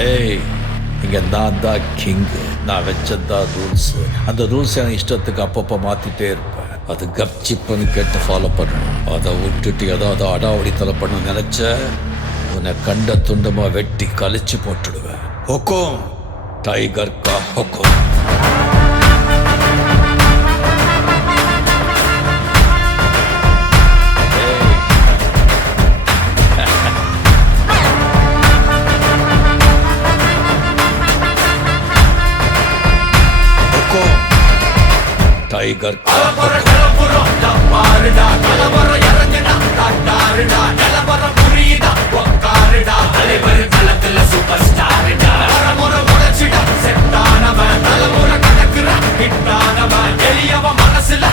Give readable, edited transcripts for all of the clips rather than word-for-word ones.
ஏய், இங்க நான் தான் கிங்கு. நான் வச்சதான் ரூல்ஸ். அந்த ரூல்ஸ் எனக்கு இஷ்டத்துக்கு அப்பப்போ மாத்திட்டே இருப்பேன். அது கப்சிப்புன்னு கேட்டு ஃபாலோ பண்ணணும். அதை விட்டுட்டு ஏதாவது அடாவடித்தலை பண்ண நினைச்ச உன்னை கண்ட துண்டமா வெட்டி கழிச்சு போட்டுடுவேன். ஹொக்கும், டைகர் கா ஹொக்கும். டைகர் மனசுல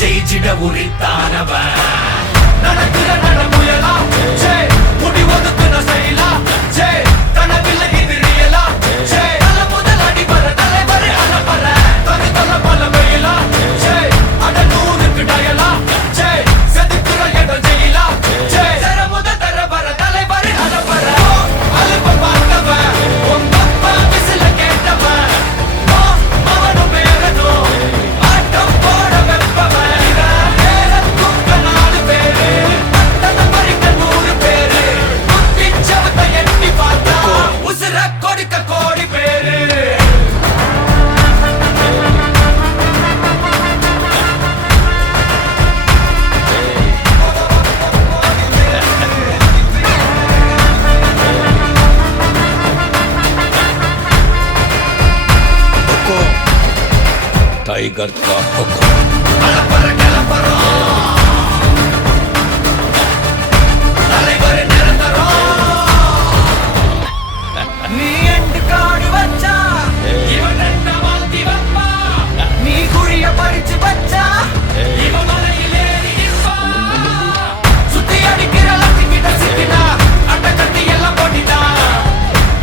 ஜெயிச்சிட உரித்தானவன் நடக்கிற நடமுயலா முடி ஒதுக்குன ஸ்டைலா கனவில்ல இது ரியலா தல முதல் அடி வர தலைவர் அலப்பற தனி தல பல வெயிலா அட நூறுக்கு டயலா செதுக்குற இடம் ஜெயிலா தர முதல் தர வர தலைவர் அலப்பற அலுப்ப பார்த்தவன் உங்க அப்பா விசில கேட்டவன் அவனும் பேரனும் ஆட்டம் போட வெப்பவன் பேர குக்க 4 பேரு பட்டத பறிக்க 100 பேரு குத்திச்சவத்தை எட்டி பார்த்தா உசுர கொடுக்க கோடி பேரு டைகர் கா ஹொக்கும். தலைவர் நிரந்தரம் நீ எண்டு காடு வச்சா இவன் என்ன மாத்தி வப்பா நீ குழிய பறிச்சு வச்சா இவன் மலையில் ஏறி நிற்பா சுத்தி அடிக்கிற லட்சிக்கிட்ட சிக்கினா அட்டை கட்டி எல்லாம் போட்டிட்டா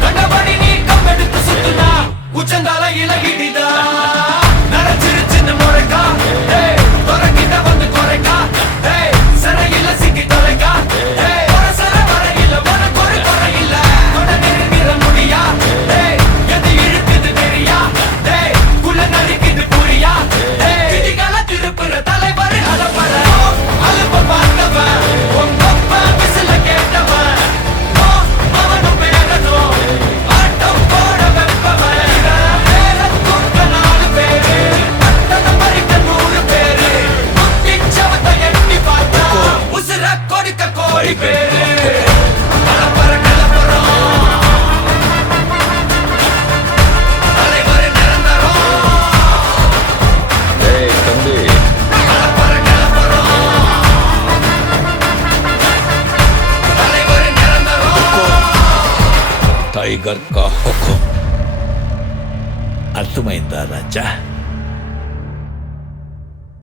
கண்டபடி நீ கம்பெடுத்து சுத்துனா உச்சந்தால இலகிடிதா நரைச்சிருச்சுன்னு முறைக்கா துறக்கிட்ட வந்து குறைக்கா சிறையில சிக்கி தொலைக்கா சர வரையில உனக்கு ஒரு குறையில்ல தொட நெருங்கிற முடியா எது இழுக்குது தெரியா குள்ள நடிக்குது புரியா விதிகளை திருப்புற தலைவர் அலப்பற அலுப்ப பார்த்தவன் உங்க அப்பா விசில கேட்டவன் அவனும் பேரனும் ஆட்டம் போட வெப்பவன் பேர குக்க 4 பேரு பட்டத பறிக்க 100 பேரு குத்திச்சவத்தை எட்டி பார்த்தா உசுர கொடுக்க கோடி பேரு அலப்பற கலப்பறம் தலைவர் நிரந்தரம் ஏய் தம்பி, அலப்பற கலப்பறம் தலைவர் நிரந்தரம் டைகர் கா ஹொக்கும். అర్థమైందా రాజా?